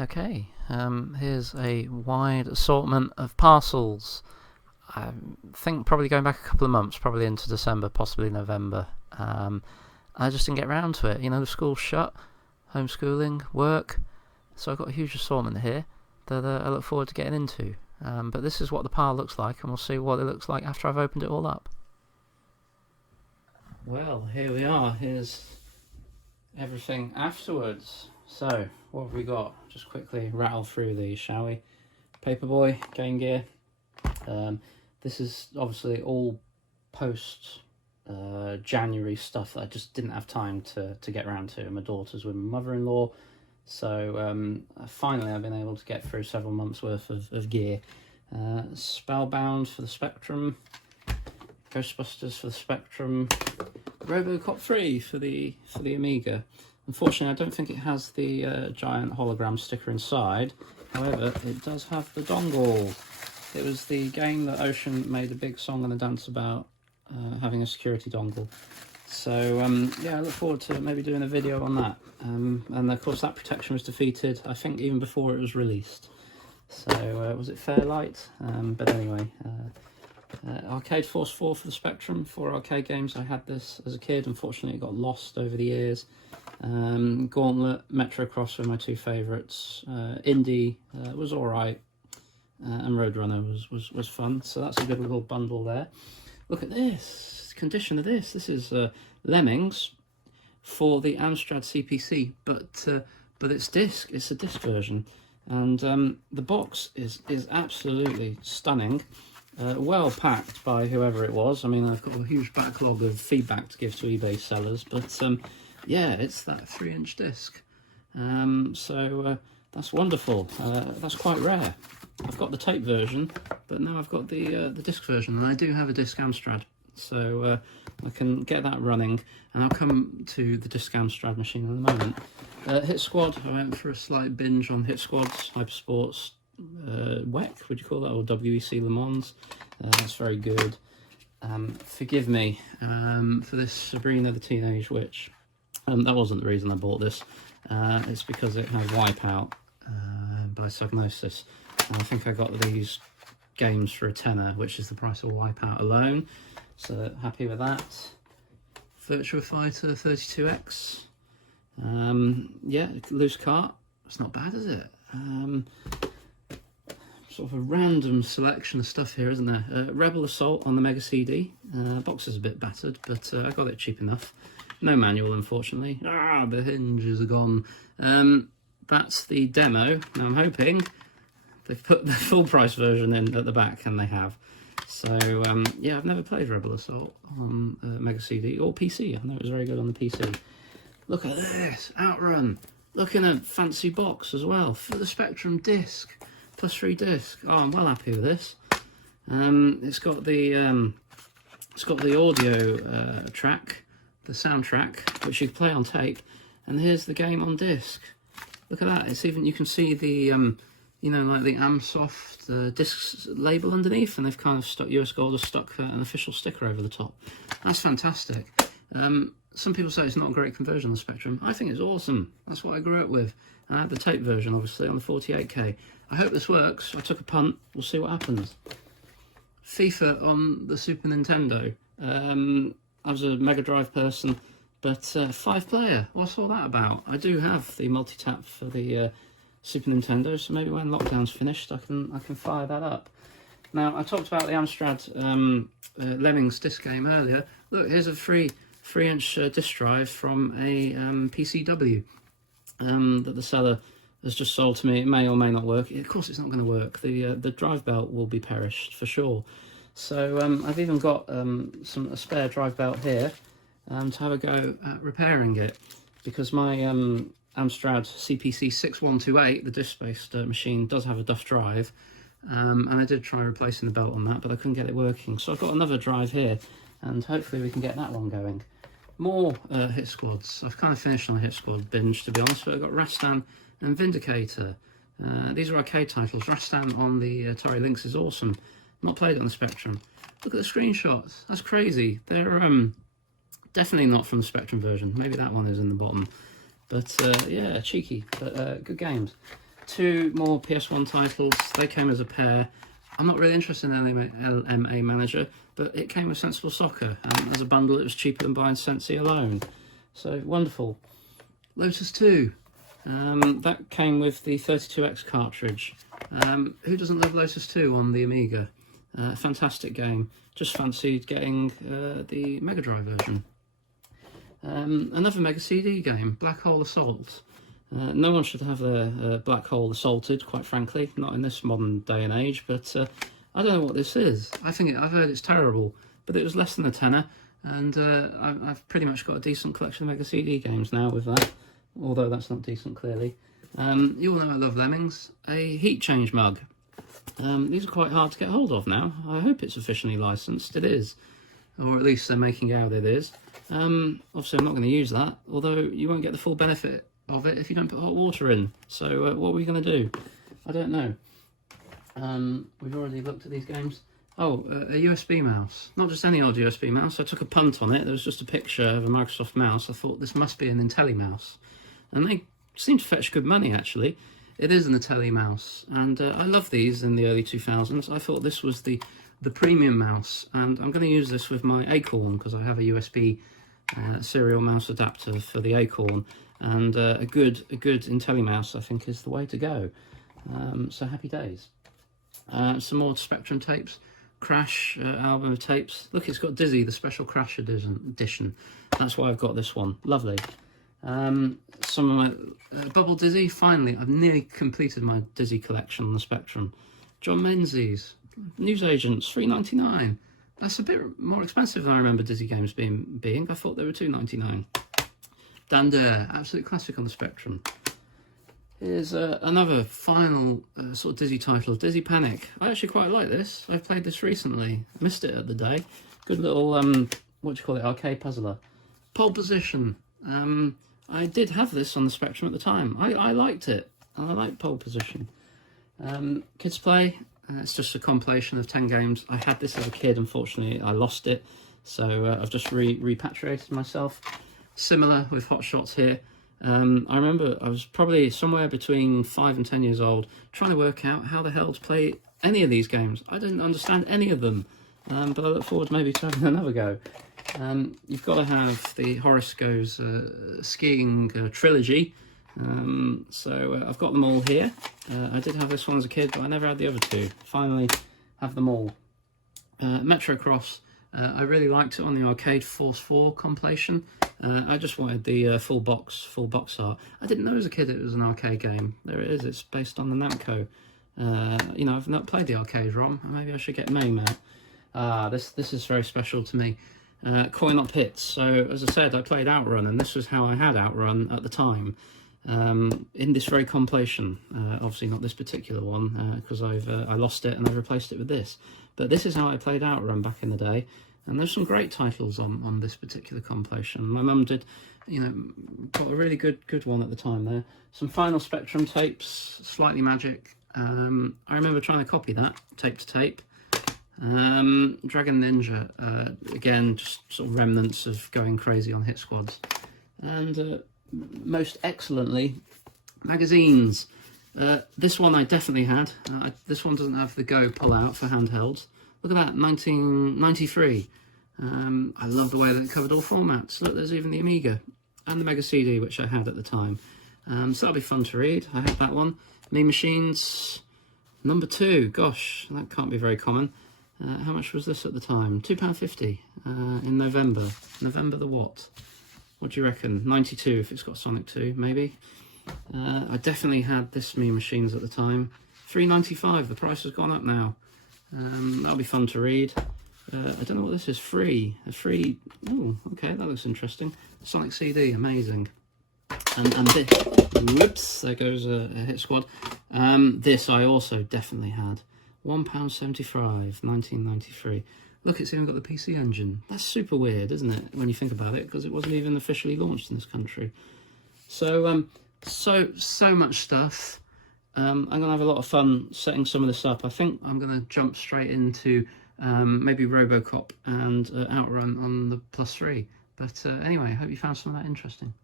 Okay, here's a wide assortment of parcels. I think probably going back a couple of months, probably into December, possibly November. I just didn't get around to it. You know, the school's shut, homeschooling, work. So I've got a huge assortment here that I look forward to getting into. But this is what the pile looks like, and we'll see what it looks like after I've opened it all up. Well, here we are. Here's everything afterwards. So, what have we got? Just quickly rattle through these, shall we? Paperboy, Game Gear. This is obviously all post January stuff that I just didn't have time to get around to. My daughter's with my mother-in-law, so finally I've been able to get through several months worth of gear. Spellbound for the Spectrum, Ghostbusters for the Spectrum, Robocop 3 for the Amiga. Unfortunately, I don't think it has the giant hologram sticker inside. However, it does have the dongle. It was the game that Ocean made a big song and a dance about, having a security dongle. So, yeah, I look forward to maybe doing a video on that. And of course, that protection was defeated, I think, even before it was released. So, was it Fairlight? But anyway, Arcade Force 4 for the Spectrum. 4 arcade games. I had this as a kid. Unfortunately, it got lost over the years. Gauntlet, Metro Cross were my two favourites. Indie was alright. And Roadrunner was fun. So that's a good little bundle there. Look at this. Condition of this. This is Lemmings for the Amstrad CPC. But it's disc. It's a disc version. And the box is absolutely stunning. Well packed by whoever it was. I mean, I've got a huge backlog of feedback to give to eBay sellers, but yeah, it's that 3-inch disc. So that's wonderful. That's quite rare. I've got the tape version, but now I've got the disc version, and I do have a disc Amstrad, so I can get that running, and I'll come to the disc Amstrad machine in a moment. Hit Squad, I went for a slight binge on Hit Squads, Hypersports, WEC, would you call that, or WEC Le Mans. That's very good. Forgive me for this Sabrina the Teenage Witch. That wasn't the reason I bought this. It's because it has Wipeout by Psygnosis. And I think I got these games for a tenner, which is the price of Wipeout alone. So happy with that. Virtua Fighter 32X. Yeah, loose cart. It's not bad, is it? Sort of a random selection of stuff here, isn't there? Rebel Assault on the Mega CD. Box is a bit battered, but I got it cheap enough. No manual, unfortunately. The hinges are gone. That's the demo. Now I'm hoping they've put the full price version in at the back, and they have. So yeah, I've never played Rebel Assault on Mega CD or PC. I know it was very good on the PC. Look at this, Outrun. Look in a fancy box as well for the Spectrum disc. Plus 3 disc. Oh, I'm well happy with this. It's got the audio track, the soundtrack, which you can play on tape, and here's the game on disc. Look at that. It's even, you can see the you know, like the Amsoft disc label underneath, and they've kind of stuck, US Gold has stuck an official sticker over the top. That's fantastic. Some people say it's not a great conversion on the Spectrum. I think it's awesome. That's what I grew up with. And I had the tape version, obviously, on the 48K. I hope this works. I took a punt. We'll see what happens. FIFA on the Super Nintendo. I was a Mega Drive person, but 5-player. What's all that about? I do have the multi-tap for the Super Nintendo, so maybe when lockdown's finished, I can fire that up. Now, I talked about the Amstrad Lemmings disc game earlier. Look, here's a 3-inch disc drive from a PCW that the seller has just sold to me. It may or may not work. Of course, it's not going to work. The drive belt will be perished for sure. So I've even got a spare drive belt here to have a go at repairing it, because my Amstrad CPC 6128, the disc-based machine, does have a duff drive, and I did try replacing the belt on that, but I couldn't get it working. So I've got another drive here, and hopefully we can get that one going. More Hit Squads. I've kind of finished on a Hit Squad binge, to be honest, but I've got Rastan and Vindicator. These are arcade titles. Rastan on the Atari Lynx is awesome. Not played it on the Spectrum. Look at the screenshots. That's crazy. They're definitely not from the Spectrum version. Maybe that one is in the bottom. But yeah, cheeky, but good games. 2 more PS1 titles. They came as a pair. I'm not really interested in LMA Manager, but it came with Sensible Soccer, and as a bundle it was cheaper than buying Sensi alone. So wonderful. Lotus 2. That came with the 32X cartridge. Who doesn't love Lotus 2 on the Amiga? Fantastic game. Just fancied getting the Mega Drive version. Another Mega CD game, Black Hole Assault. No one should have their black hole assaulted, quite frankly, not in this modern day and age, but I don't know what this is. I've heard it's terrible, but it was less than a tenner, and I've pretty much got a decent collection of Mega CD games now with that, although that's not decent, clearly. You all know I love Lemmings. A heat change mug. These are quite hard to get hold of now. I hope it's officially licensed. It is, or at least they're making out it is. Obviously I'm not going to use that, although you won't get the full benefit of it if you don't put hot water in. So what are we going to do? I don't know. We've already looked at these games. Oh, a USB mouse. Not just any old USB mouse. I took a punt on it. There was just a picture of a Microsoft mouse. I thought this must be an Intelli mouse. And they seem to fetch good money, actually. It is an Intelli mouse. And I love these in the early 2000s. I thought this was the premium mouse. And I'm going to use this with my Acorn, because I have a USB serial mouse adapter for the Acorn. And a good Intelli mouse, I think, is the way to go. So happy days. Some more Spectrum tapes. Crash album of tapes. Look, it's got Dizzy, the special Crash edition. That's why I've got this one. Lovely. Some of my Bubble Dizzy. Finally, I've nearly completed my Dizzy collection on the Spectrum. John Menzies. Newsagents, $3.99. That's a bit more expensive than I remember Dizzy games being. I thought they were $2.99. Dan Dare, absolute classic on the Spectrum. Here's another final sort of Dizzy title, Dizzy Panic. I actually quite like this. I played this recently. Missed it at the day. Good little, what do you call it, arcade puzzler. Pole Position. I did have this on the Spectrum at the time. I liked it. I like Pole Position. Kids Play. It's just a compilation of 10 games. I had this as a kid. Unfortunately, I lost it. So I've just repatriated myself. Similar with Hot Shots here. I remember I was probably somewhere between 5 and 10 years old trying to work out how the hell to play any of these games. I didn't understand any of them, but I look forward maybe to having another go. You've got to have the Horace Goes Skiing trilogy, so I've got them all here. I did have this one as a kid, but I never had the other two. Finally have them all. Metro Cross. I really liked it on the Arcade Force 4 compilation. I just wanted the full box art. I didn't know as a kid it was an arcade game. There it is. It's based on the Namco. You know, I've not played the arcade ROM. Maybe I should get MAME out. This is very special to me. Coin Op Hits. So as I said, I played Outrun, and this was how I had Outrun at the time. In this very compilation. Obviously not this particular one, because I lost it and I replaced it with this. But this is how I played Outrun back in the day, and there's some great titles on this particular compilation. My mum did, you know, got a really good one at the time there. Some Final Spectrum tapes, Slightly Magic. I remember trying to copy that, tape to tape. Dragon Ninja, again, just sort of remnants of going crazy on hit squads. And most excellently, magazines. This one I definitely had. This one doesn't have the Go pull-out for handhelds. Look at that, 1993. I love the way that it covered all formats. Look, there's even the Amiga and the Mega CD, which I had at the time. So that'll be fun to read. I had that one. Mean Machines, number 2. Gosh, that can't be very common. How much was this at the time? £2.50 in November. November the what? What do you reckon? 92 if it's got Sonic 2, maybe. I definitely had this Mean Machines at the time. £3.95, the price has gone up now. That'll be fun to read. I don't know what this is, free. Oh, okay, that looks interesting. Sonic CD, amazing. And this, whoops, there goes a hit squad. This I also definitely had. £1.75, 1993. Look, it's even got the PC Engine. That's super weird, isn't it, when you think about it, because it wasn't even officially launched in this country. So, so much stuff. I'm going to have a lot of fun setting some of this up. I think I'm going to jump straight into maybe Robocop and Outrun on the +3. But anyway, I hope you found some of that interesting.